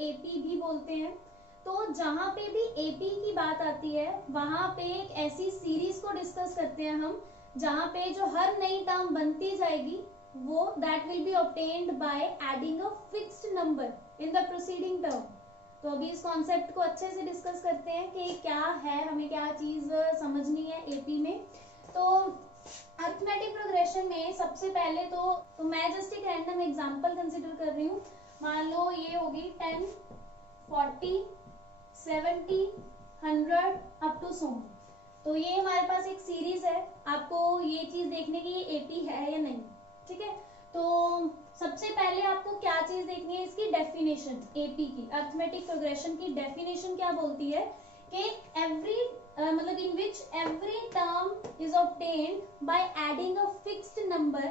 AP भी बोलते हैं। तो जहां पे भी एपी की बात आती है वहां पे एक ऐसी सीरीज को डिस्कस करते हैं हम जहां पे जो हर नई टर्म बनती जाएगी वो that will be obtained by adding a fixed number in the proceeding term. तो अभी इस कॉन्सेप्ट को अच्छे से डिस्कस करते हैं कि क्या है, हमें क्या चीज समझनी है एपी में। तो अरिथमेटिक प्रोग्रेशन में सबसे पहले तो मैं जस्ट एक रैंडम एग्जांपल कंसीडर कर रही हूँ। मान लो ये होगी 10, 40, 70, 100 अप टू 100। तो ये हमारे पास एक सीरीज है, आपको ये चीज देखने की एपी है या नहीं, ठीक है। तो सबसे पहले आपको क्या चीज देखनी है, इसकी डेफिनेशन। एपी की अरिथमेटिक प्रोग्रेशन की डेफिनेशन क्या बोलती है कि एवरी मतलब in which every term is obtained by adding a fixed number.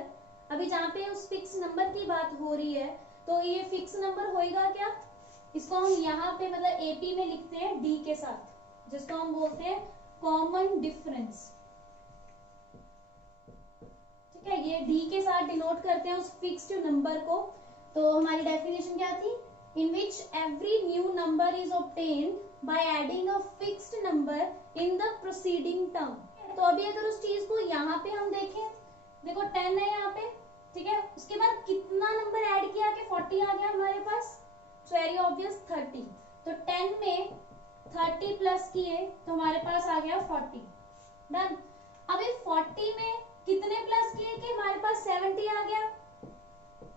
अभी जहाँ पे उस फिक्स नंबर की बात हो रही है तो ये फिक्स नंबर होएगा क्या, इसको हम यहाँ पे मतलब एपी में लिखते हैं डी के साथ, जिसको हम बोलते हैं कॉमन डिफरेंस। ठीक है, ये डी के साथ डिनोट करते हैं उस फिक्स्ड नंबर को। तो हमारी डेफिनेशन क्या थी, in which every new number is obtained by adding a fixed number in the proceeding term. तो अभी अगर उस चीज को यहाँ पे हम देखें, देखो 10 है यहाँ पे, ठीक है, उसके बाद कितना नंबर ऐड किया कि 40 आ गया हमारे पास, वेरी ऑब्वियस 30। तो 10 में 30 प्लस किए तो हमारे पास आ गया 40। डन। अभी 40 में कितने प्लस किए कि हमारे पास 70 आ गया,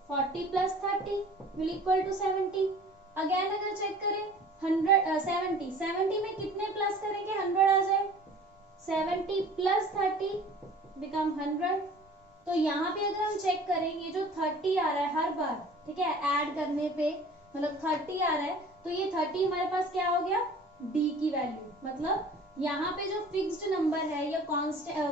40 plus 30 will equal to 70। Again अगर चेक करें 70 में कितने प्लस करेंगे 100 आ जाए, 70 प्लस 30 बिकम 100। तो यहाँ पे अगर हम चेक करें ये जो 30 आ रहा है हर बार, ठीक है, ऐड करने पे मतलब 30 आ रहा है, तो ये 30 हमारे पास क्या हो गया, डी की वैल्यू। मतलब यहाँ पे जो फिक्स्ड नंबर है या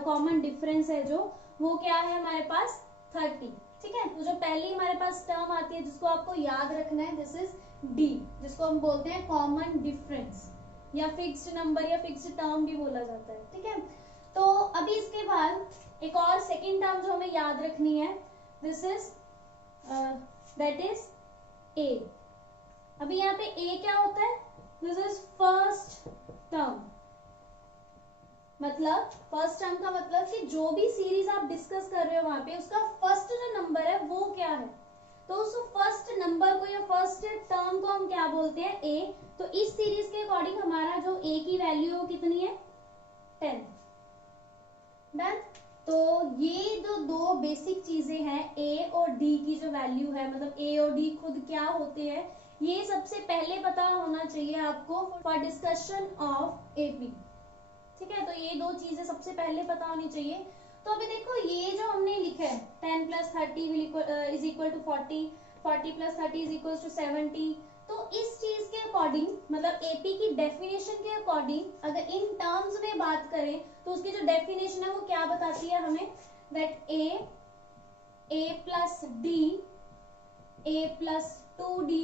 कॉमन डिफरेंस है जो, वो क्या है हमारे पास 30। ठीक है, तो जो पहली हमारे पास टर्म आती है जिसको आपको याद रखना है, दिस इज डी, जिसको हम बोलते हैं कॉमन डिफरेंस या फिक्स्ड नंबर या फिक्स्ड टर्म भी बोला जाता है। ठीक है, तो अभी इसके बाद एक और सेकेंड टर्म जो हमें याद रखनी है, this is that is a. अभी यहाँ पे ए क्या होता है, दिस इज फर्स्ट टर्म। मतलब फर्स्ट टर्म का मतलब कि जो भी सीरीज आप डिस्कस कर रहे हो वहां पे उसका फर्स्ट जो नंबर है वो क्या है, तो उस फर्स्ट नंबर को या फर्स्ट टर्म को हम क्या बोलते हैं, ए। तो इस सीरीज के अकॉर्डिंग हमारा जो ए की वैल्यू है वो कितनी है, 10। डन। तो ये जो दो बेसिक चीजें हैं, ए और डी की जो वैल्यू है, मतलब ए और डी खुद क्या होते हैं, ये सबसे पहले पता होना चाहिए आपको फॉर डिस्कशन ऑफ एपी। ठीक है, तो ये दो चीजें सबसे पहले पता होनी चाहिए। तो अभी देखो ये जो हमने लिखा है 10 plus 30 is equal to 40, 40 plus 30 is equal to 70। तो इस चीज के अकॉर्डिंग मतलब एपी की डेफिनेशन के अकॉर्डिंग अगर इन टर्म्स में बात करें तो उसकी जो डेफिनेशन है वो क्या बताती है हमें, that a plus d, a plus 2d,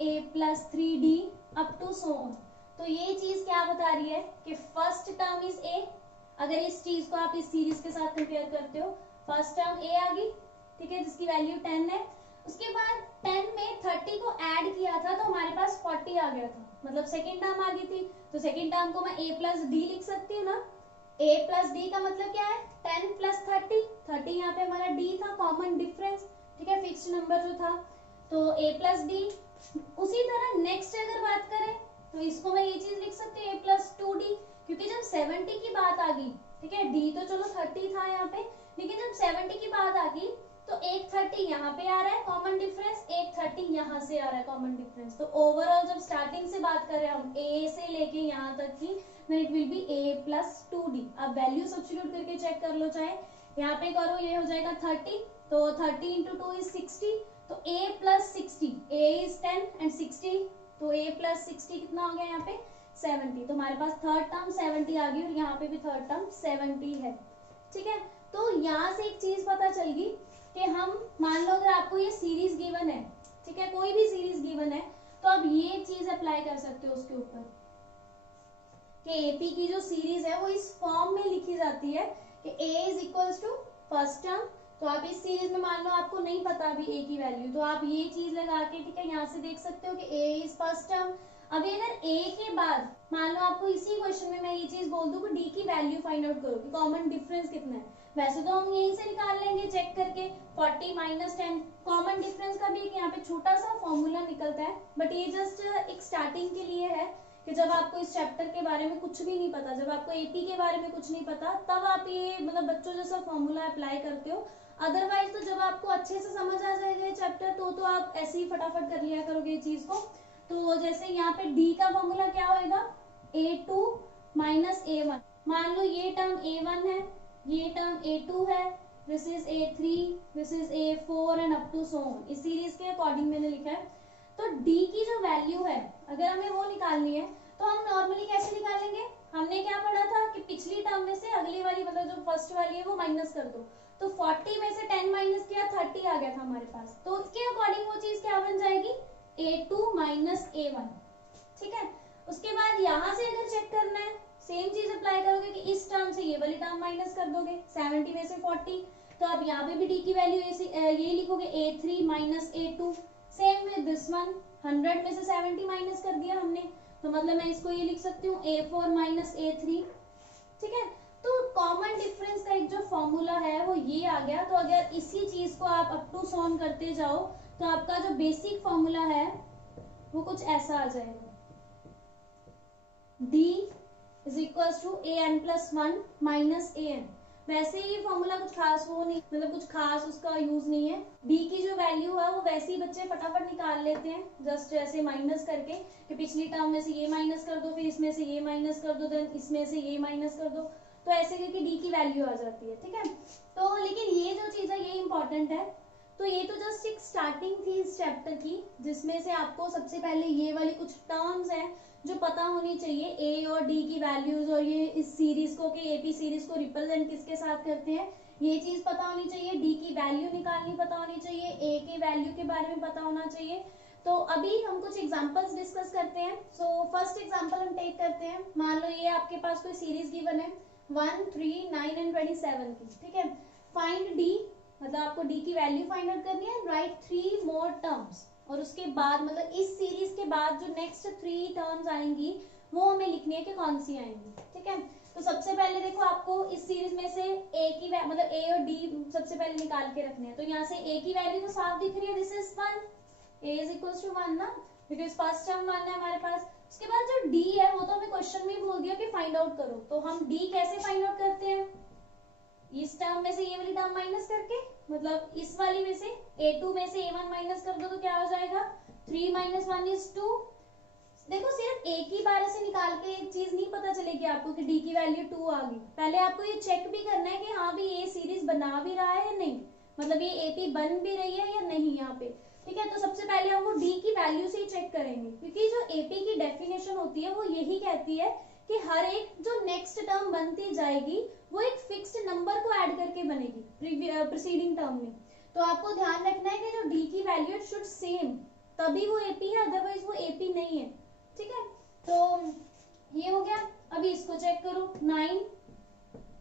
a plus 3d up to so on. तो ये चीज क्या बता रही है कि फर्स्ट टर्म इज ए। अगर इस चीज को आप इस सीरीज के साथ कंपेयर करते हो, फर्स्ट टर्म ए आ गई, ठीक है, जिसकी वैल्यू 10 है। उसके बाद 10 में 30 को ऐड किया था तो हमारे पास 40 आ गया था, मतलब सेकेंड टर्म आ गई थी। तो सेकेंड टर्म को मैं ए प्लस डी लिख सकती हूँ ना। ए प्लस डी का मतलब क्या है, 10 प्लस 30, 30 यहाँ पे हमारा डी था, कॉमन डिफरेंस, ठीक है, फिक्स्ड नंबर जो था। तो ए प्लस डी। उसी तरह नेक्स्ट अगर बात करें तो इसको मैं ये चीज लिख सकती हूँ ए प्लस 2d, क्योंकि जब 70 की बात आ गई, ठीक है, डी तो चलो 30 था यहाँ पे, लेकिन जब 70 की बात आ गई तो एक 30 यहाँ पे आ रहा है कॉमन डिफरेंस, एक 30 यहाँ से आ रहा है कॉमन डिफरेंस। तो ओवरऑल जब स्टार्टिंग से बात कर रहे हैं हम ए से लेके यहाँ तक की, then it will be a plus 2d। अब वैल्यू सब्स्टिट्यूट करके चेक कर लो, चाहे यहाँ पे करो, ये हो जाएगा 30, तो 30 इंटू 2 इज 60, तो a plus 60, a is 10 and 60, तो a प्लस 60 कितना हो गया यहाँ पे 70। तो हमारे पास थर्ड टर्म 70 आ गई और यहाँ पे भी थर्ड टर्म 70 है। ठीक है, तो यहाँ से एक चीज पता चल गई कि हम मान लो अगर आपको ये सीरीज गिवन है, ठीक है, कोई भी सीरीज गिवन है, तो आप ये चीज अप्लाई कर सकते हो उसके ऊपर कि एपी की जो सीरीज है वो इस फॉर्म में लिखी जाती है कि a is equals to first term तो आप इस सीरीज में मान लो आपको नहीं पता अभी ए की वैल्यू, तो आप ये चीज लगा के, ठीक है, यहाँ से देख सकते हो कि ए इज फर्स्ट टर्म। अभी अगर ए के बाद मान लो आपको इसी क्वेश्चन में मैं ये चीज बोल दूं कि डी की वैल्यू फाइंड आउट करो कि कॉमन डिफरेंस कितना है, वैसे तो हम यहीं से निकाल लेंगे चेक करके 40 माइनस 10। कॉमन डिफरेंस का भी एक यहाँ पे छोटा सा फॉर्मूला निकलता है, बट ये जस्ट एक स्टार्टिंग के लिए है कि जब आपको इस चैप्टर के बारे में कुछ भी नहीं पता, जब आपको एपी के बारे में कुछ नहीं पता, तब आप ये मतलब बच्चों जैसा फॉर्मूला अप्लाई करते हो। अदरवाइज तो जब आपको अच्छे से समझ आ जाएगा ये चैप्टर तो आप ऐसे ही फटाफट कर लिया करोगे ये चीज को। तो जैसे यहाँ पे डी का फॉर्मूला क्या होएगा, a2 माइनस a1। मान लो ये टर्म a1 है, ये टर्म a2 है, this is a3, this is a4 and up to so on. इस सीरीज के अकॉर्डिंग मैंने लिखा है। तो d की जो वैल्यू है अगर हमें वो निकालनी है तो हम नॉर्मली कैसे निकालेंगे, हमने क्या पढ़ा था कि पिछली टर्म में से अगली वाली मतलब जो फर्स्ट वाली है वो माइनस कर दो। तो 40 में से 10 माइनस किया 30 आ गया था हमारे पास, तो उसके अकॉर्डिंग वो चीज क्या बन जाएगी, a2 माइनस a1। ठीक है, उसके बाद यहाँ से अगर चेक करना है सेम चीज अप्लाई करोगे कि इस टर्म से ये वाली टर्म माइनस कर दोगे, 70 में से 40, तो अब यहाँ पे भी डी की वैल्यू ये लिखोगे a3 minus a2। Same with this one, 100 में से 70 माइनस कर दिया हमने, तो मतलब मैं इसको ये लिख सकती हूँ a4 माइनस a3। ठीक है, तो कॉमन डिफरेंस का एक जो फॉर्मूला है वो ये आ गया। तो अगर इसी चीज को आप अप टू सॉन करते जाओ तो आपका जो बेसिक फॉर्मूला है वो कुछ ऐसा आ जाएगा, d is equal to an+1 minus an। वैसे ही फॉर्मूला कुछ खास वो नहीं, मतलब कुछ खास उसका यूज नहीं है। d की जो वैल्यू है वो वैसे ही बच्चे फटाफट निकाल लेते हैं, जस्ट ऐसे माइनस करके कि पिछली टर्म में से ये माइनस कर दो, फिर इसमें से ये माइनस कर दो, देन इसमें से ये माइनस कर दो, तो ऐसे करके d की वैल्यू आ जाती है। ठीक है, तो लेकिन ये जो चीज है ये इंपॉर्टेंट है। तो ये तो जस्ट एक स्टार्टिंग थी इस चैप्टर की, जिसमें से आपको सबसे पहले ये वाली कुछ टर्म्स हैं जो पता होनी चाहिए, ए और डी की वैल्यूज, और ये इस सीरीज को कि एपी सीरीज को रिप्रेजेंट किसके साथ करते हैं ये चीज पता होनी चाहिए, डी की वैल्यू निकालनी पता होनी चाहिए, ए की वैल्यू के बारे में पता होना चाहिए। तो अभी हम कुछ एग्जांपल्स डिस्कस करते हैं। सो फर्स्ट एग्जांपल हम टेक करते हैं। मान लो ये आपके पास कोई सीरीज गिवन है 1, 3, 9 एंड 27 की। ठीक है, फाइंड डी, मतलब आपको डी की वैल्यू फाइंड आउट करनी है, राइट 3 मोर टर्म्स, और उसके बाद मतलब इस सीरीज के बाद जो नेक्स्ट 3 टर्म्स आएंगी वो हमें लिखनी है कि कौन सी आएंगी। ठीक है, तो सबसे पहले देखो आपको इस सीरीज में से ए की मतलब ए और डी सबसे पहले निकाल के रखने हैं। तो यहाँ से ए की वैल्यू तो साफ दिख रही है, this is 1, a is equal to 1 ना, बिकॉज फर्स्ट टर्म 1 है हमारे पास। उसके बाद जो डी है वो तो हमें क्वेश्चन में ही बोल दिया कि फाइंड आउट करो, तो हम डी कैसे फाइंड आउट करते हैं, इस टर्म में से ये वाली टर्म माइनस करके, मतलब इस वाली में से a2 में से a1 माइनस कर दो तो क्या हो जाएगा, 3 माइनस 1 इज 2। देखो सिर्फ एक ही बार से निकाल के एक चीज नहीं पता चलेगी आपको कि d की वैल्यू 2 आ गई, पहले आपको ये चेक भी करना है कि हाँ भी ये सीरीज बना भी रहा है या नहीं, मतलब ये AP बन भी रही है या नहीं यहाँ पे। ठीक है, तो सबसे पहले हम वो d की वैल्यू से ही चेक करेंगे, क्योंकि जो AP की डेफिनेशन होती है वो यही कहती है कि हर एक जो नेक्स्ट टर्म बनती जाएगी वो एक फिक्स्ड नंबर को ऐड करके बनेगी प्रीसीडिंग टर्म में। तो आपको ध्यान रखना है कि जो डी की वैल्यू शुड सेम, तभी वो एपी है, अदरवाइज वो एपी नहीं है। ठीक है, तो ये हो गया। अभी इसको चेक करो, 9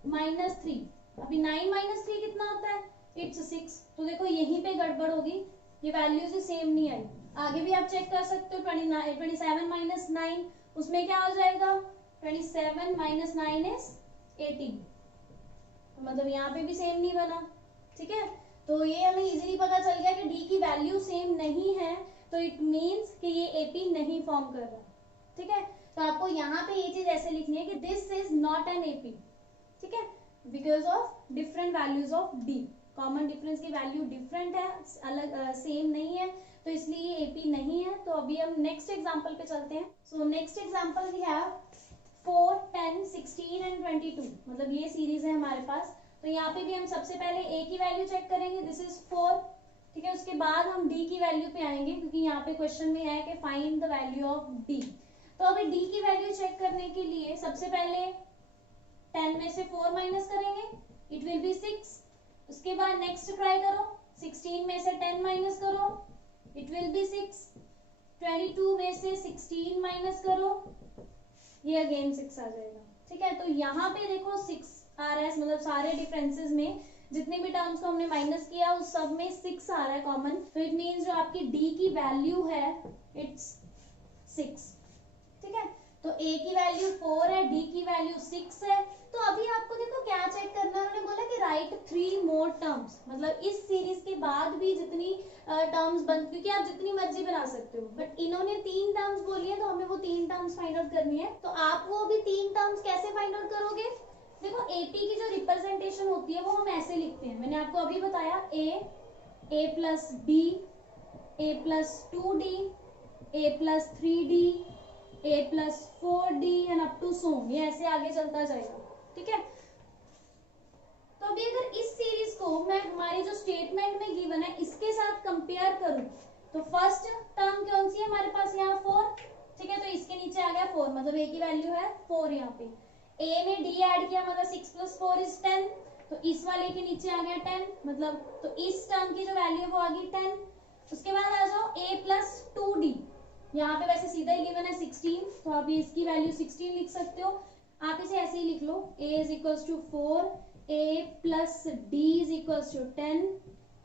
माइनस 3, अभी 9 माइनस 3 कितना होता है, इट्स 6। तो देखो यहीं पे गड़बड़ होगी, ये वैल्यूज ही सेम नहीं आई। आगे भी आप चेक कर सकते हो, 27 माइनस 9, उसमें क्या हो जाएगा, 27 माइनस 9 इज 18, मतलब यहाँ पे भी सेम नहीं बना। ठीक है, तो ये हमें इजीली पता चल गया कि डी की वैल्यू सेम नहीं है, तो इट मींस कि ये एपी नहीं फॉर्म कर रहा। ठीक है, तो आपको यहाँ पे ये चीज ऐसे लिखनी है कि this is not an AP. ठीक है, because of different values of D, common difference की वैल्यू डिफरेंट है, अलग सेम नहीं है, तो इसलिए ये एपी नहीं है। तो अभी हम नेक्स्ट एग्जाम्पल पे चलते हैं। So next example we have 4, 10, 16 and 22, मतलब ये सीरीज है हमारे पास। तो यहाँ पे भी हम सबसे पहले a की वैल्यू चेक करेंगे, दिस इज 4। ठीक है, उसके बाद हम d की वैल्यू पे आएंगे, क्योंकि यहाँ पे क्वेश्चन में है कि find the value of d। तो अभी d की वैल्यू चेक करने के लिए सबसे पहले 10 में से 4 माइनस करेंगे, इट विल बी 6। उसके बाद नेक्स्ट ट्राई करो, 16 में से 10 माइनस करो, इट विल बी 6। 22 में से 16 माइनस करो, ये अगेन 6 आ जाएगा। ठीक है, तो यहाँ पे देखो 6 आ रहा है, मतलब सारे डिफरेंसेस में जितने भी टर्म्स को हमने माइनस किया उस सब में 6 आ रहा है कॉमन, तो इट मीन्स जो आपकी डी की वैल्यू है इट्स 6। ठीक है, तो ए की वैल्यू 4 है, डी की वैल्यू 6 है। तो अभी आपको देखो क्या चेक करना है, उन्होंने बोला कि राइट 3 मोर टर्म्स, मतलब इस सीरीज के बाद भी जितनी टर्म्स बन, क्योंकि आप जितनी मर्जी बना सकते हो, बट इन्होंने 3 टर्म्स बोली है तो हमें वो 3 टर्म्स फाइंड आउट करनी है। तो आप वो अभी 3 टर्म्स कैसे फाइंड आउट करोगे? देखो एपी की जो रिप्रेजेंटेशन होती है वो हम ऐसे लिखते हैं, मैंने आपको अभी बताया a plus b, a plus 2d, a plus 3d, a plus 4d and up to so, ये ऐसे आगे चलता जाएगा। ठीक है, तो अभी अगर इस सीरीज को मैं हमारी जो स्टेटमेंट में गिवन है इसके साथ कंपेयर करूं तो फर्स्ट टर्म कौन सी है हमारे पास यहाँ 4। ठीक है, तो इसके नीचे आ गया 4, मतलब ए की वैल्यू है 4 यहाँ पे। ए में डी ऐड किया मतलब 6 + 4 = 10, तो इस वाले के नीचे आ गया 10, मतलब तो इस टर्म की जो वैल्यू है वो आ गई 10। उसके बाद आ जाओ ए प्लस 2d, यहाँ पे वैसे सीधा ही गिवन है 16, तो आप इसकी वैल्यू 16 लिख सकते हो। आप इसे ऐसे ही लिख लो, a = 4, a plus d = 10,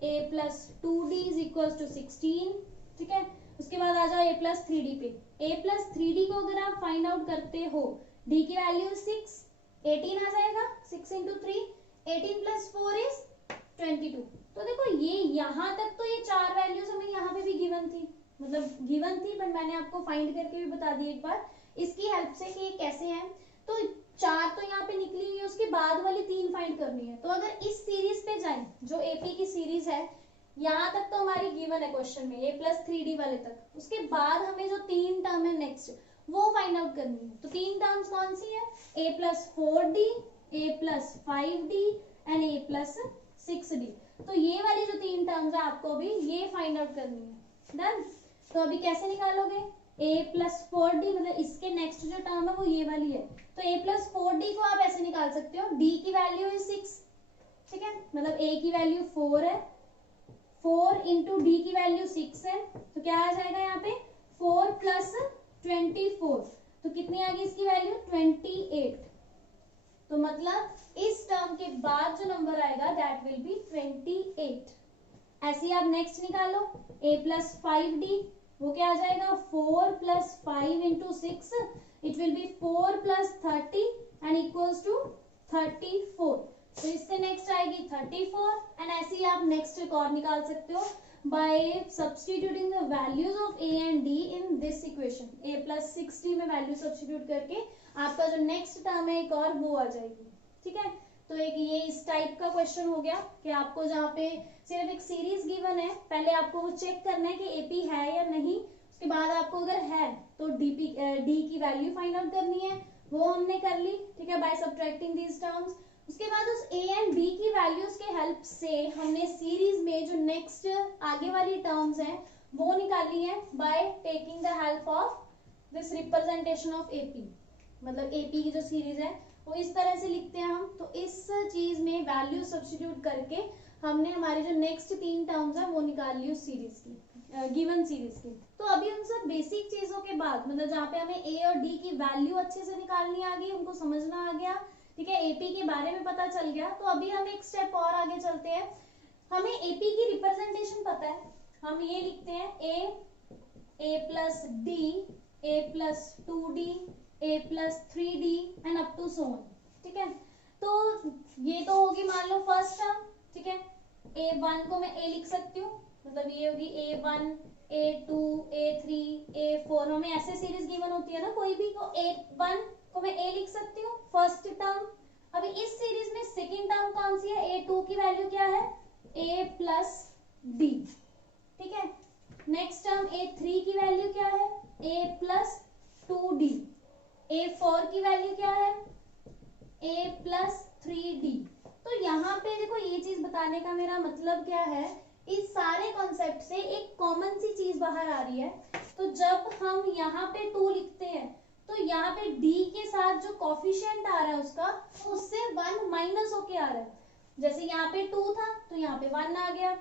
a plus 2d = 16। ठीक है, उसके बाद आ जाओ a प्लस 3d पे। a प्लस 3d को अगर आप फाइंड आउट करते हो, d की वैल्यू 6, 18 आ जाएगा, 6 × 3, 18 + 4 = 22। तो देखो ये यहाँ तक तो ये 4 वैल्यूज हमें यहाँ पे भी गिवन थी, मतलब गिवन थी, बट मैंने आपको फाइंड करके भी बता दी एक बार इसकी हेल्प से कि ये कैसे है। तो 4 तो यहाँ पे निकली हुई है, उसके बाद वाली 3 फाइंड करनी है। तो अगर इस सीरीज पे जाएं, जो एपी की सीरीज है, यहाँ तक तो हमारी गिवन है क्वेश्चन में, a + 3d वाले तक। उसके बाद हमें जो 3 टर्म है नेक्स्ट वो फाइंड आउट करनी है। तो 3 टर्म्स कौन सी है? a + 4d, a + 5d and a + 6d। तो ये वाली जो 3 टर्म्स है आपको अभी ये फाइंड आउट करनी है। डन। तो अभी कैसे निकालोगे? a + 4d, मतलब इसके नेक्स्ट जो टर्म है वो ये वाली है, तो a + 4d को आप ऐसे निकाल सकते हो, d की वैल्यू है 6। ठीक है, मतलब a की वैल्यू 4 है, 4 × d की वैल्यू 6 है, तो क्या आ जाएगा यहाँ पे 4 + 24, तो कितनी आ गई इसकी वैल्यू 28। तो मतलब इस टर्म के बाद जो नंबर आएगा दैट विल बी 28। ऐसे ही आप नेक्स्ट निकालो, a + 5d, वो क्या आ जाएगा 4 + 5 × 6, it will be 4 + 30 and equals to 34। तो इससे नेक्स्ट आएगी 34 एंड ऐसे ही आप नेक्स्ट एक और निकाल सकते हो bye substituting the values of a and d in this equation. a + 60 में वैल्यू सब्स्टिट्यूट करके आपका जो नेक्स्ट टर्म है एक और वो आ जाएगी। ठीक है, तो एक ये इस टाइप का क्वेश्चन हो गया कि आपको जहाँ पे सिर्फ एक सीरीज गिवन है, पहले आपको वो चेक करना है कि एपी है या नहीं, उसके बाद आपको अगर है तो डी की वैल्यू फाइंड आउट करनी है, वो हमने कर ली। ठीक है, बाय सब्ट्रैक्टिंग दीज टर्म्स। उसके बाद उस ए एंड बी की वैल्यूज के हेल्प से हमने सीरीज में जो नेक्स्ट आगे वाली टर्म्स हैं वो निकाली है by taking the help of this representation of AP. मतलब एपी की जो सीरीज है वो इस तरह से लिखते हैं हम, तो इस चीज में वैल्यू सब्स्टिट्यूट करके हमने हमारी जो नेक्स्ट 3 टर्म्स है वो निकाल ली उस सीरीज की, गिवन सीरीज की। तो अभी उन सब बेसिक चीजों के बाद, मतलब जहाँ पे हमें ए और डी की वैल्यू अच्छे से निकालनी आ गई, उनको समझना आ गया, ठीक है, एपी के बारे में पता चल गया, तो अभी हम एक स्टेप और आगे चलते हैं। हमें एपी की रिप्रेजेंटेशन पता है, हम ये लिखते हैं a + d, a + 2d, a + 3d and up to so on. ठीक है, तो ये तो होगी मान लो फर्स्ट टर्म। ठीक है, a1 को मैं a लिख सकती हूँ, मतलब ये होगी a1, a2, a3, a4, हमें ऐसे सीरीज गिवन होती है ना कोई भी, तो a1 को मैं a लिख सकती हूँ फर्स्ट टर्म। अभी इस सीरीज में सेकेंड टर्म कौन सी है? a2 की वैल्यू क्या है? a + d। ठीक है, नेक्स्ट टर्म a3 की वैल्यू क्या है? a + 2d। a4 की वैल्यू क्या है? a + 3d। तो यहाँ पे देखो ये चीज बताने का मेरा मतलब क्या है, इस सारे कॉन्सेप्ट से एक कॉमन सी चीज बाहर आ रही है। तो जब हम यहाँ पे 2 लिखते हैं तो यहाँ पे d के साथ जो कॉफिशिएंट आ रहा है उसका, उससे 1 माइनस होके आ रहा है। जैसे यहाँ पे 2 था तो यहाँ पे 1 आ गया,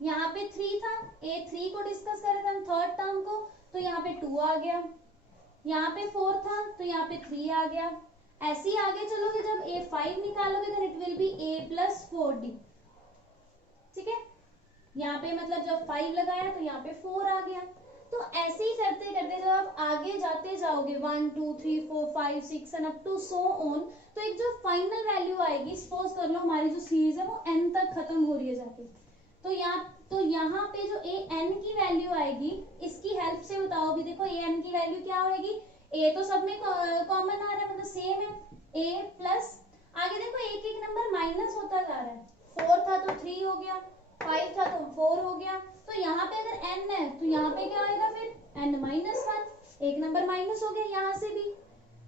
यहाँ पे 3 था, a3 को डिस्कस कर रहे थे हम थर्ड टर्म को, तो यहाँ पे 2 आ गया, यहाँ पे 4 था तो यहाँ पे 3 आ गया। ऐसे ही आगे चलोगे, जब a5 निकालोगे then it will B a+4d। ठीक है, यहाँ पे मतलब जब 5 लगाया तो यहाँ पे 4 आ गया। तो ऐसे ही करते करते जब आप आगे जाते जाओगे 1 2 3 4 5 6 and up to so on, तो एक जो फाइनल वैल्यू आएगी, सपोज कर लो हमारी जो सीरीज है वो n तक खत्म हो रही है जाके, तो यहाँ पे जो a n की वैल्यू आएगी, इसकी हेल्प से बताओ भी, देखो a n की वैल्यू क्या होगी, a तो सब में कॉमन आ रहा है, मतलब सेम है, a प्लस आगे देखो एक एक नंबर माइनस होता जा रहा है, 4 था तो 3 हो गया, 5 था तो 4 हो गया। तो यहाँ पे अगर n है तो यहाँ पे क्या आएगा फिर n-1, एक नंबर माइनस हो गया यहाँ से भी,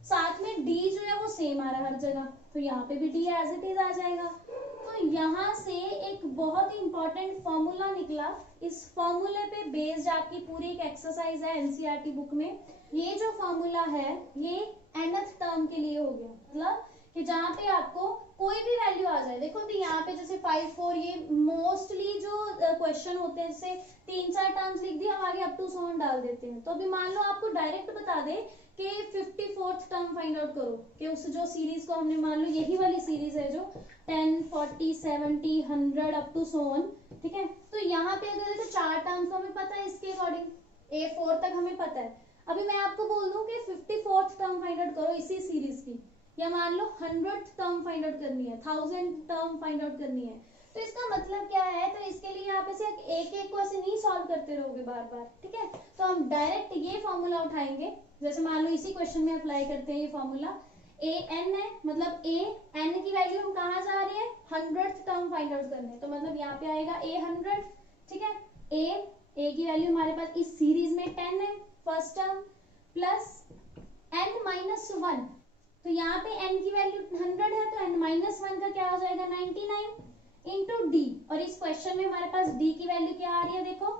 साथ में d जो है वो सेम आ रहा है हर जगह, तो यहाँ पे भी d एज इट इज आ जाएगा। तो यहाँ से एक बहुत ही इंपॉर्टेंट फॉर्मूला निकला, इस फॉर्मूले पे बेस्ड आपकी पूरी एक एक्सरसाइज है एनसीईआरटी बुक में। ये जो फॉर्मूला है ये nth टर्म के लिए हो गया, मतलब कि जहाँ पे आपको कोई भी वैल्यू आ जाए, देखो भी यहाँ पे जैसे 5 4, ये मोस्टली जो क्वेश्चन होते हैं, जैसे 3-4 टर्म्स लिख दिए, हम आगे अप टू सो ऑन डाल देते हैं। तो अभी मान लो आपको डायरेक्ट बता दे कि 54th टर्म फाइंड आउट करो, कि उस जो सीरीज को हमने मान लो यही वाली सीरीज है जो 10 40 70 100 अप टू सो ऑन, ठीक है। तो यहाँ पे अगर देखो 4 टर्म्स तो हमें पता है, इसके अकॉर्डिंग A4 तक हमें पता है। अभी मैं आपको बोल दूं कि 54th टर्म फाइंड आउट करो इसी सीरीज की, या मान लो 100th टर्म फाइंड आउट करनी है, 1000 टर्म फाइंड आउट करनी है, तो इसका मतलब क्या है, तो इसके लिए आप ऐसे एक एक को ऐसे नहीं सॉल्व करते रहोगे बार बार, ठीक है। तो हम डायरेक्ट ये फॉर्मूला उठाएंगे, जैसे मान लो इसी क्वेश्चन में अप्लाई करते हैं ये फॉर्मूला, ए एन है, मतलब ए एन की वैल्यू हम कहाँ जा रहे हैं, 100th टर्म फाइंड आउट करने, तो मतलब यहाँ पे आएगा ए 100, ठीक है। ए की वैल्यू हमारे पास इस सीरीज में 10 है फर्स्ट टर्म, प्लस n-1, तो यहाँ पे n की वैल्यू 100 है तो n-1 का क्या हो जाएगा 99 इंटू डी, और इस क्वेश्चन में हमारे पास d की वैल्यू क्या आ रही है, देखो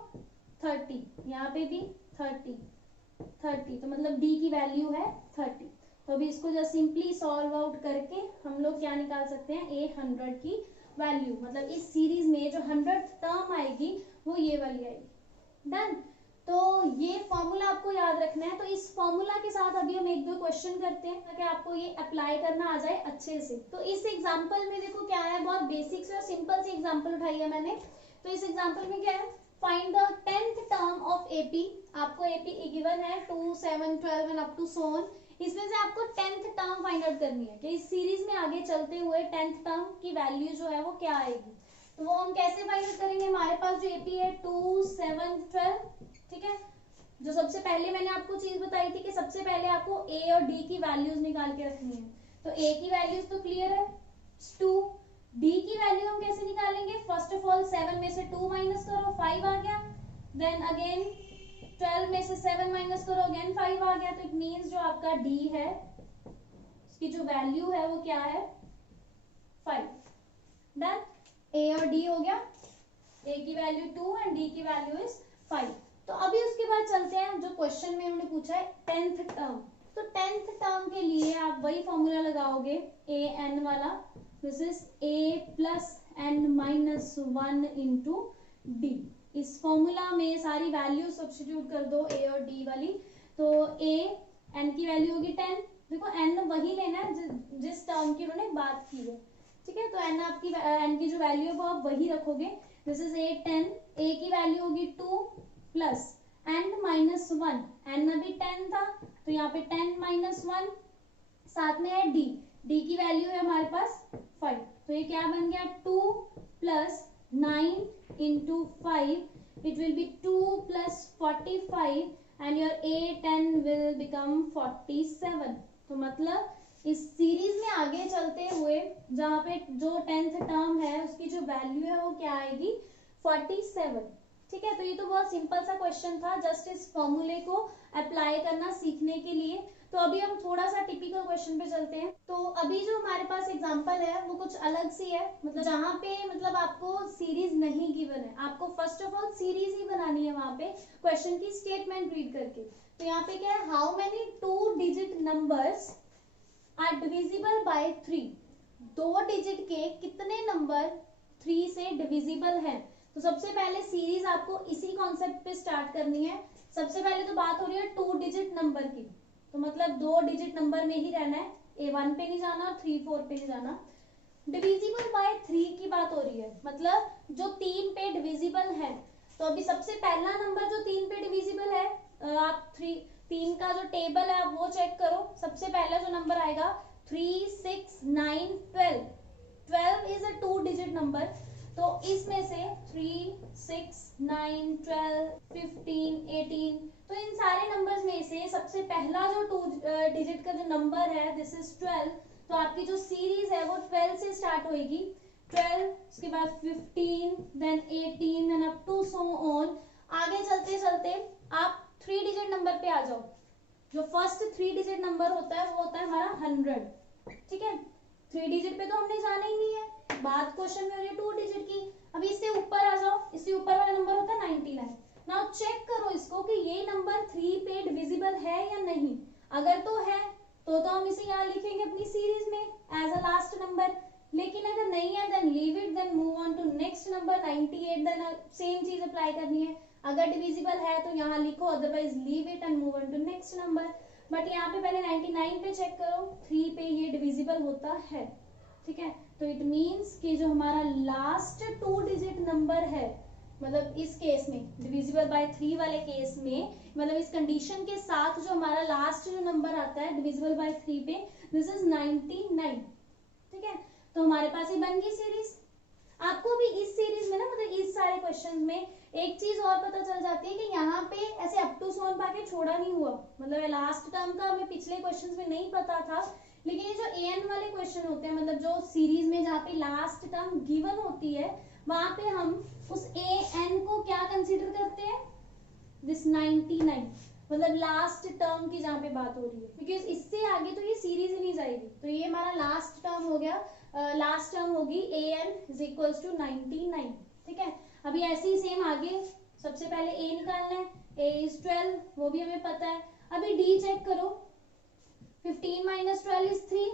30, यहाँ पे भी 30, तो मतलब d की वैल्यू है 30। तो अभी इसको जस्ट सिंपली सॉल्व आउट करके हम लोग क्या निकाल सकते हैं, a100 की वैल्यू, मतलब इस सीरीज में जो 100th टर्म आएगी वो ये वाली आएगी। डन। तो ये फॉर्मूला आपको याद रखना है। तो इस फॉर्मूला के साथ अभी हम एक दो क्वेश्चन करते हैं ताकि आपको ये अप्लाई करना आ जाए अच्छे से। तो इस एग्जांपल में देखो क्या है, बहुत बेसिक से और सिंपल सी एग्जांपल उठाई है मैंने। तो इस एग्जांपल में क्या है, find the 10th term of AP. आपको एपी गिवन है 2 7 12 and up to so on. इसमें से आपको 10th टर्म फाइंड आउट करनी है कि इस सीरीज में आगे चलते हुए 10th टर्म की वैल्यू जो है वो क्या आएगी। तो वो हम कैसे फाइंड आउट करेंगे, हमारे पास जो एपी है 2 7 12, ठीक है। जो सबसे पहले मैंने आपको चीज बताई थी कि सबसे पहले आपको ए और डी की वैल्यूज निकाल के रखनी है। तो ए की वैल्यूज तो क्लियर है 2, डी की वैल्यू हम कैसे निकालेंगे, फर्स्ट ऑफ ऑल 7 में से 2 माइनस करो 5 आ गया, देन अगेन 12 में से 7 माइनस करो अगेन 5 आ गया। तो इट मींस जो आपका डी है उसकी जो वैल्यू है वो क्या है 5। डन, ए और डी हो गया, ए की वैल्यू 2 एंड डी की वैल्यू इज 5। तो अभी उसके बाद चलते हैं जो क्वेश्चन में हमने पूछा है 10th टर्म। तो 10th टर्म के लिए आप वही फॉर्मूला लगाओगे ए एन वाला, this is a plus n minus 1 into d. इस फॉर्मूला में सारी वैल्यू सब्स्टिट्यूट कर दो ए और डी वाली। तो ए एन की वैल्यू होगी 10, देखो एन वही लेना है जिस टर्म की उन्होंने बात की है, ठीक है। तो एन आपकी एन की जो वैल्यू है वो आप वही रखोगे, दिस इज ए 10, ए की वैल्यू होगी 2 प्लस एन माइनस 1, एन अभी 10 था तो यहाँ पे 10 माइनस 1, साथ में है डी, डी की वैल्यू है हमारे पास 5। तो ये क्या बन गया 2 plus 9 into 5, it will B 2 plus 45 and your A 10 will become 47। तो मतलब इस सीरीज में आगे चलते हुए जहाँ पे जो 10th टर्म है उसकी जो वैल्यू है वो क्या आएगी 47, ठीक है। तो ये तो बहुत सिंपल सा क्वेश्चन था, जस्ट इस फॉर्मूले को अप्लाई करना सीखने के लिए। तो अभी हम थोड़ा सा टिपिकल क्वेश्चन पे चलते हैं। तो अभी जो हमारे पास एग्जांपल है वो कुछ अलग सी है, मतलब जहाँ पे मतलब आपको सीरीज नहीं गिवन है, आपको फर्स्ट ऑफ ऑल सीरीज ही बनानी है वहां पे क्वेश्चन की स्टेटमेंट रीड करके। तो यहाँ पे क्या है, how many 2 digit numbers are divisible by 3। 2 digit के कितने नंबर 3 से डिविजिबल हैं। तो सबसे पहले सीरीज आपको इसी कॉन्सेप्ट पे स्टार्ट करनी है। सबसे पहले तो बात हो रही है 2 डिजिट नंबर की, तो मतलब 2 डिजिट नंबर में ही रहना है। A1 पे नहीं जाना और 3 4 पे नहीं जाना। डिविजिबल बाय 3 की बात हो रही है, मतलब जो 3 पे डिविजिबल है। तो अभी सबसे पहला नंबर जो 3 पे डिविजिबल है, आप 3 का जो टेबल है आप वो चेक करो। सबसे पहला जो नंबर आएगा 3 6 9 12, 12 इज अ 2 डिजिट नंबर। तो इसमें से 3 6 9 12 15 18, तो इन सारे नंबर्स में से सबसे पहला जो 2 डिजिट का जो नंबर है दिस इज 12। तो आपकी जो सीरीज है वो 12 से स्टार्ट होगी। 12, उसके बाद 15, then 18, then up to so on. आगे चलते चलते आप 3 डिजिट नंबर पे आ जाओ। जो फर्स्ट 3 डिजिट नंबर होता है वो होता है हमारा 100। ठीक है, 3 डिजिट पे तो हमने जाना ही नहीं है, बात क्वेश्चन में हो रही है 2 डिजिट की। अभी इससे ऊपर आ जाओ, इससे ऊपर वाला नंबर होता है 99। नाउ चेक करो इसको कि ये नंबर 3 पे डिविजिबल है या नहीं। अगर तो है तो हम इसे यहाँ लिखेंगे अपनी सीरीज में एज अ लास्ट नंबर। लेकिन अगर नहीं है then leave it, then move on to next number 98, then same चीज अप्लाई करनी है। अगर डिविजिबल है तो यहाँ लिखो, otherwise leave it and move on to next number. But यहाँ पे पहले 99 पे चेक करो, 3 पे ये डिविजिबल होता है। ठीक है, तो इट मीन्स कि जो हमारा लास्ट 2 डिजिट नंबर है, मतलब इस केस में डिविजिबल बाय 3 वाले केस में, मतलब इस कंडीशन के साथ जो हमारा लास्ट जो नंबर आता है डिविजिबल बाय 3 पे, दिस इज 99। ठीक है, तो हमारे पास ये बन गई सीरीज। आपको भी इस सीरीज में ना, मतलब इस सारे क्वेश्चन में एक चीज और पता चल जाती है कि यहाँ पे ऐसे अप टू सोन पाके छोड़ा नहीं हुआ। मतलब लास्ट टर्म का हमें पिछले क्वेश्चंस में नहीं पता था, लेकिन ये जो एन वाले क्वेश्चन होते हैं, मतलब जो सीरीज में जहाँ पे लास्ट टर्म गिवन होती है, वहां पे हम उस ए एन को क्या कंसीडर करते हैं, दिस 99, मतलब लास्ट टर्म की जहाँ पे बात हो रही है। बिकॉज इससे आगे तो ये सीरीज ही नहीं जाएगी। तो ये हमारा लास्ट टर्म हो गया, लास्ट टर्म होगी A N is equal to 99। ठीक है, अभी ऐसे ही सेम आगे सबसे पहले ए निकालना है, ए इज 12, वो भी हमें पता है। अभी डी चेक करो, 15 माइनस 12 इज 3,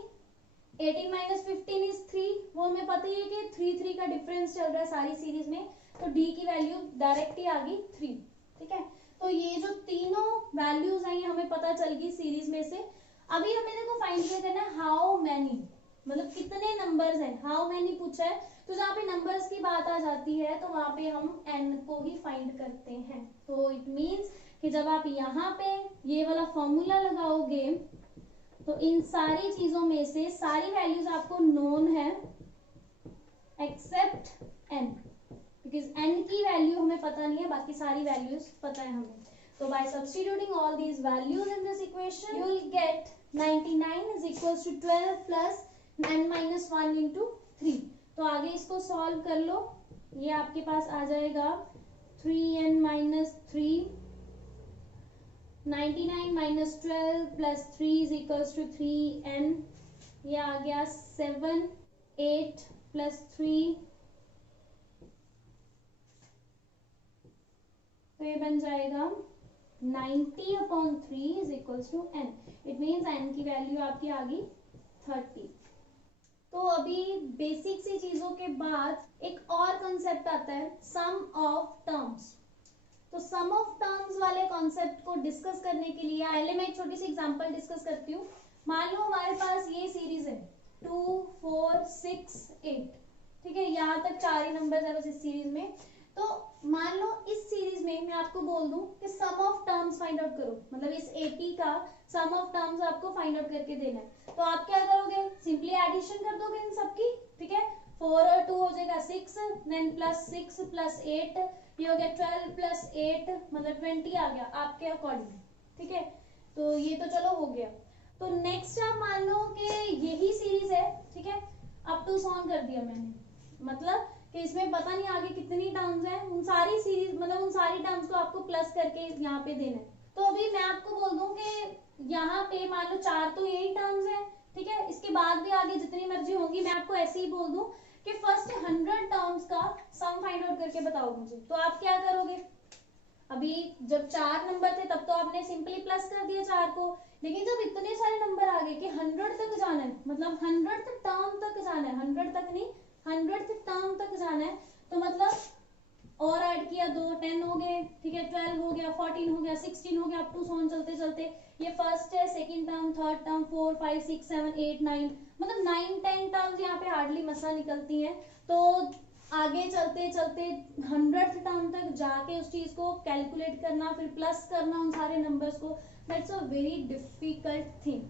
18 माइनस 15 इज 3, वो हमें पता ही है कि 3 3 का डिफरेंस चल रहा है सारी सीरीज में। तो डी की वैल्यू डायरेक्ट ही आ गई 3। ठीक है, तो ये जो तीनों वैल्यूज हैं ये हमें पता चल गई सीरीज में से। अभी हमें देखो फाइंड करना है हाउ मैनी, मतलब कितने नंबर्स हैं। हाउ मैनी पूछा है, तो जहाँ पे नंबर्स की बात आ जाती है तो वहां पे हम n को ही फाइंड करते हैं। तो इट मींस कि जब आप यहाँ पे ये वाला फॉर्मूला लगाओगे तो इन सारी चीजों में से सारी वैल्यूज आपको नोन है एक्सेप्ट n, बिकॉज n की वैल्यू हमें पता नहीं है, बाकी सारी वैल्यूज पता है हमें। तो by substituting all these values in this equation you will get 99 is equals to 12 plus n minus 1 into 3। तो आगे इसको सॉल्व कर लो, ये आपके पास आ जाएगा 3n minus 3, 99 minus 12 plus 3 is equals to 3n, ये आ गया 7 8 प्लस 3, तो ये बन जाएगा 90/3 is equals to n। It means n की वैल्यू आपकी आ गई 30। तो अभी बेसिक सी चीजों के बाद एक और कॉन्सेप्ट आता है सम ऑफ टर्म्स। तो सम ऑफ टर्म्स वाले कॉन्सेप्ट को डिस्कस करने के लिए पहले मैं एक छोटी सी एग्जांपल डिस्कस करती हूँ। मान लो हमारे पास ये सीरीज है 2 4 6 8, ठीक है, यहाँ तक 4 ही नंबर है बस इस सीरीज में। तो मान लो इस सीरीज में मैं आपको बोल दूं कि सम ऑफ टर्म्स फाइंड आउट करो, मतलब इस एपी का सम ऑफ टर्म्स आपको फाइंड आउट करके देना है। तो आप क्या करोगे, सिंपली एडिशन कर दोगे इन सबकी। ठीक है, 4 और 2 हो जाएगा 6, देन प्लस 6 प्लस 8, ये हो गया 12 प्लस 8, मतलब 20 आ गया आपके अकॉर्डिंग। ठीक है, तो ये तो चलो हो गया। तो नेक्स्ट आप मान लो कि यही सीरीज है, ठीक है, अप टू सॉन कर दिया मैंने, मतलब कि इसमें पता नहीं आगे कितनी टर्म्स हैं, उन सारी सीरीज मतलब उन सारी टर्म्स को आपको प्लस करके यहाँ पे देना है। तो अभी मैं आपको बोल दूं कि यहाँ पे मान लो 4 तो यही टर्म्स हैं, ठीक है, इसके बाद भी आगे जितनी मर्जी होगी मैं आपको ऐसे ही बोल दूं कि फर्स्ट 100 टर्म्स का सम फाइंड आउट करके बताओ मुझे। तो आप क्या करोगे, अभी जब 4 नंबर थे तब तो आपने सिंपली प्लस कर दिया 4 को, लेकिन जब इतने सारे नंबर आ गए कि 100 तक जाना है, मतलब 100th टर्म तक जाना है, 100 तक नहीं 100th टर्म तक जाना है, तो मतलब और ऐड किया 2 10 हो गए, ठीक है, 12 हो गया, 14 हो गया, 16 हो गया, अप टू सो ऑन चलते चलते ये फर्स्ट है, सेकंड टर्म, थर्ड टर्म, 4 5 6 7 8 9, मतलब 9 10 टर्म्स यहाँ पे हार्डली मसा निकलती हैं। तो आगे चलते चलते 100th टर्म तक जाके उस चीज को कैलकुलेट करना, फिर प्लस करना उन सारे नंबर्स को, that's a very difficult thing.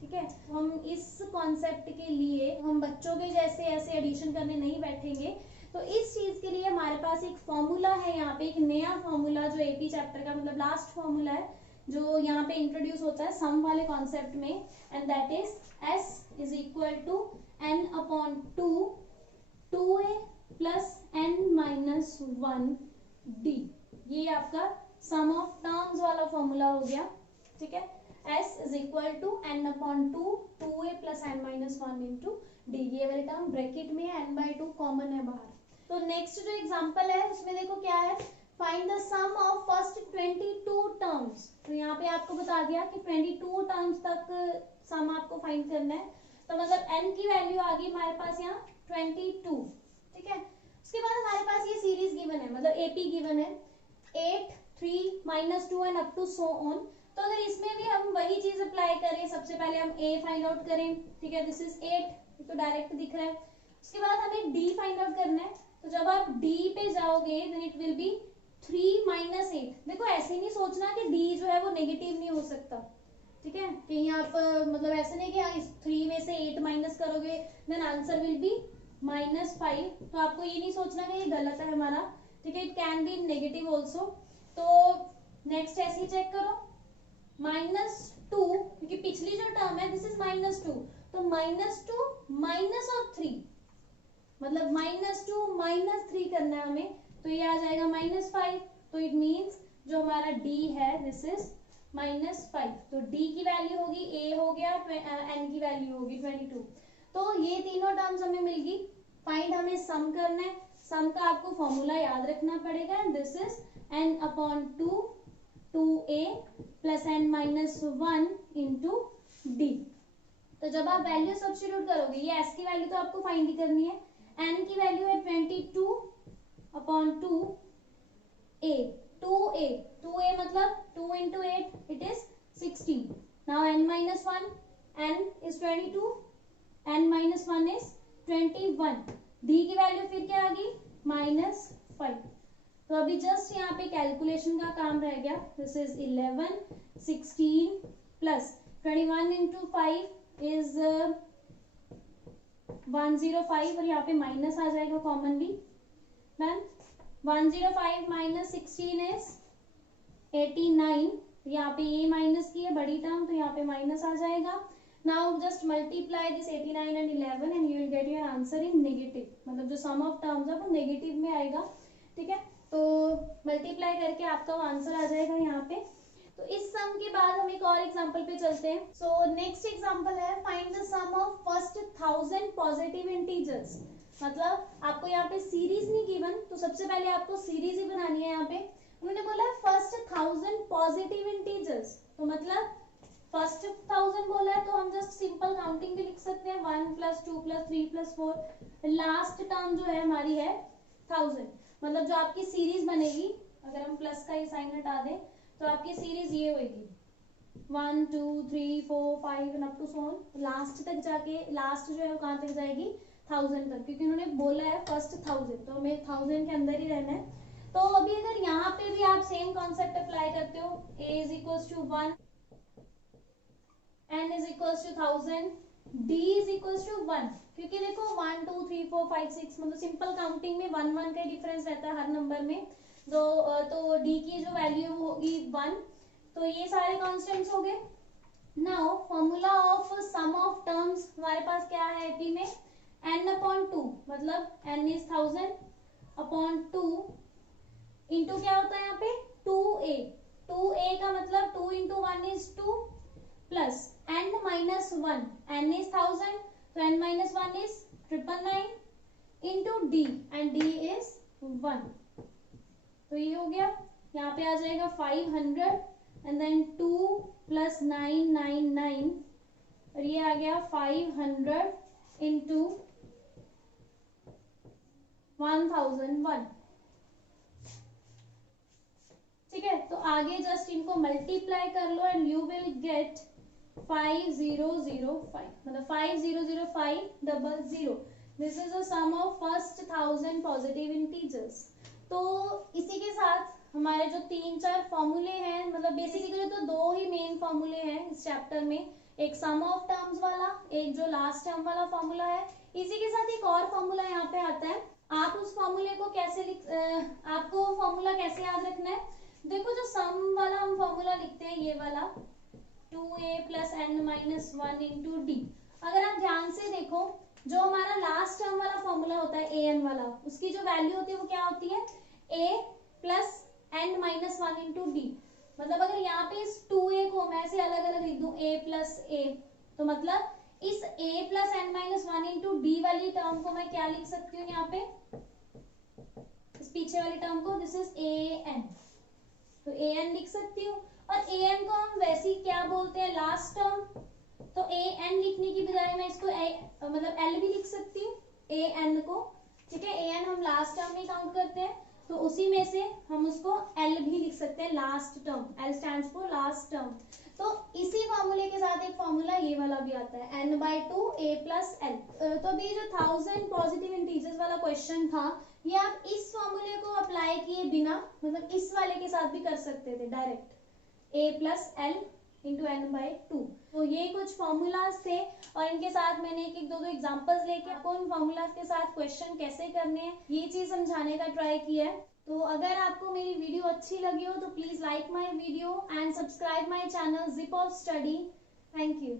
ठीक है, हम इस कॉन्सेप्ट के लिए हम बच्चों के जैसे ऐसे एडिशन करने नहीं बैठेंगे। तो इस चीज के लिए हमारे पास एक फॉर्मूला है, यहाँ पे एक नया फॉर्मूला जो एपी चैप्टर का मतलब लास्ट फॉर्मूला है जो यहाँ पे इंट्रोड्यूस होता है सम वाले कॉन्सेप्ट में, and that is s is equal to n upon 2a plus n minus 1d। ये आपका सम ऑफ टर्म्स वाला फॉर्मूला हो गया। ठीक है, s is equal to n upon 2a plus n minus 1 into d. ये वाली टर्म ब्रैकेट में n/2 कॉमन है बाहर। तो नेक्स्ट जो एग्जांपल है उसमें देखो क्या है, find the sum of first 22 terms. तो यहाँ पे आपको बता दिया कि 22 टर्म्स तक सम आपको फाइंड करना है। तो मतलब n की वैल्यू आ गई हमारे पास यहाँ 22। ठीक है, उसके बाद हमारे पास ये सीरीज गिवन है, मतलब एपी गिवन है 8 3 -2 and up to so on. तो अगर इसमें भी हम वही चीज अप्लाई करें, सबसे पहले हम a फाइंड आउट करें। ठीक है, दिस इज 8, तो डायरेक्ट दिख रहा है। उसके बाद हमें d फाइंड आउट करना है। तो जब आप d पे जाओगे देन इट विल बी 3 - 8। देखो ऐसे नहीं सोचना कि d जो है वो नेगेटिव नहीं हो सकता। ठीक है, कहीं आप मतलब ऐसे नहीं कि इस 3 में से 8 माइनस करोगे देन आंसर विल बी -5। तो आपको ये नहीं सोचना कि ये गलत है हमारा। ठीक है, it can be negative also. तो नेक्स्ट ऐसे ही चेक करो, -2, क्योंकि पिछली जो टर्म है दिस इज -2, तो -2 माइनस ऑफ 3, मतलब -2 - 3 करना है हमें। तो ये आ जाएगा -5। तो इट मीन्स जो हमारा d है दिस इज -5। तो d की वैल्यू होगी, a हो गया, n की वैल्यू होगी 22। तो ये तीनों टर्म्स हमें मिल गई। फाइंड हमें सम करना है। सम का आपको फॉर्मूला याद रखना पड़ेगा, this is n upon 2a plus n minus 1 into D. तो जब आप वैल्यू सब्स्टिट्यूट करोगे, ये s की वैल्यू तो आपको फाइंड ही करनी है। n की वैल्यू है 22 अपॉन 2a, 2a मतलब 2 into 8 it is 16. Now n minus 1, n is 22, n minus 1 is 21. d की वैल्यू फिर क्या आ गई -5। तो अभी जस्ट यहाँ पे कैलकुलेशन का काम रह गया। This is 11 16 plus 21 into 5 is 105 और यहाँ पे माइनस आ जाएगा कॉमनली। Then 105 minus 16 is 89। यहाँ पे ये माइनस की है बड़ी टर्म, तो यहाँ पे माइनस आ जाएगा। Now just multiply this 89 and 11 and you will get your answer in negative, मतलब जो सम ऑफ टर्म्स है वो नेगेटिव में आएगा। ठीक है, तो मल्टीप्लाई करके आपका आंसर आ जाएगा यहाँ पे। तो इस सम के बाद हम एक और एग्जांपल पे चलते हैं। सो नेक्स्ट एग्जांपल है find the sum of first 1000 positive integers. मतलब आपको यहाँ पे सीरीज नहीं गिवन, तो सबसे पहले आपको सीरीज ही बनानी है। यहाँ पे उन्होंने बोला फर्स्ट 1000 पॉजिटिव इंटीजर्स, तो मतलब फर्स्ट 1000 बोला है तो हम जस्ट सिंपल काउंटिंग भी लिख सकते हैं, 1 + 2 + 3 + 4। लास्ट टर्म जो है हमारी है 1000, मतलब जो आपकी सीरीज बनेगी, अगर हम प्लस का ही साइन हटा दें तो आपकी सीरीज ये होगी 1 2 3 4 5 and up to so on. Last तक जाके लास्ट जो है वो कहाँ तक जाएगी 1000 तक, क्योंकि उन्होंने बोला है फर्स्ट 1000, तो हमें 1000 के अंदर ही रहना है। तो अभी अगर यहाँ पे भी आप सेम कॉन्सेप्ट अप्लाई करते हो, a is equals to 1, n is equals to 1000, d is equals to 1, क्योंकि देखो 1 2 3 4 5 6 मतलब सिंपल काउंटिंग में 1 1 का डिफरेंस रहता है हर नंबर में। तो d की जो वैल्यू होगी 1। तो ये सारे कॉन्स्टेंट्स हो गए। Now formula of sum of terms हमारे पास क्या है एपी में, n अपॉन 2, मतलब n इज 1000 अपॉन 2 इंटू क्या होता है यहाँ पे 2a। 2a का मतलब 2 into 1 is 2 plus n minus 1, n is 1000 तो n minus 1 is 999 into d and d is 1। तो ये हो गया, यहाँ पे आ जाएगा 500 एंड देन 2 + 999 और ये आ गया 500 into 1001। ठीक है, तो आगे जस्ट इनको मल्टीप्लाई कर लो एंड यू विल गेट 5005, मतलब 500500। This is the sum of first 1000 positive integers. तो इसी के साथ हमारे जो 3-4 फॉर्मूले हैं, मतलब बेसिकली तो 2 ही मेन फॉर्मूले हैं इस चैप्टर में, एक सम ऑफ टर्म्स वाला, एक जो लास्ट टर्म वाला फॉर्मूला है। इसी के साथ एक और फॉर्मूला यहाँ पे आता है। आप उस फॉर्मूले को कैसे आपको फॉर्मूला कैसे याद रखना है, देखो जो सम वाला हम फॉर्मूला लिखते हैं ये वाला 2a + n-1 × d, अगर आप ध्यान से देखो जो हमारा लास्ट टर्म वाला फॉर्मूला होता है an वाला, उसकी जो वैल्यू होती है वो क्या होती है a + n-1 × d। मतलब अगर यहाँ पे इस 2a को मैं ऐसे अलग अलग लिख दूं a + a, तो मतलब इस a + n-1 × d वाली टर्म को मैं क्या लिख सकती हूँ यहाँ पे, इस पीछे वाली टर्म को, दिस इज an, तो an लिख सकती हूँ। और an को हम वैसे ही क्या बोलते हैं, लास्ट टर्म, तो an लिखने की बजाय मैं इसको मतलब l भी लिख सकती हूँ an को, ठीक है। an हम लास्ट टर्म में काउंट करते हैं, तो उसी में से हम उसको l भी लिख सकते हैं, last term, l stands for last term. तो इसी फॉर्मूले के साथ एक फॉर्मूला ये वाला भी आता है, n/2 a + l। तो अभी जो 1000 पॉजिटिव इंटीजर्स वाला क्वेश्चन था, ये आप इस फॉर्मूले को अप्लाई किए बिना, मतलब इस वाले के साथ भी कर सकते थे डायरेक्ट, a + l × n/2। तो ये कुछ फॉर्मूलाज थे और इनके साथ मैंने एक दो एग्जांपल्स लेके आपको उन फॉर्मूलाज के साथ क्वेश्चन कैसे करने हैं ये चीज समझाने का ट्राई किया है। तो अगर आपको मेरी वीडियो अच्छी लगी हो तो please like my video and subscribe my channel zip of study. Thank you.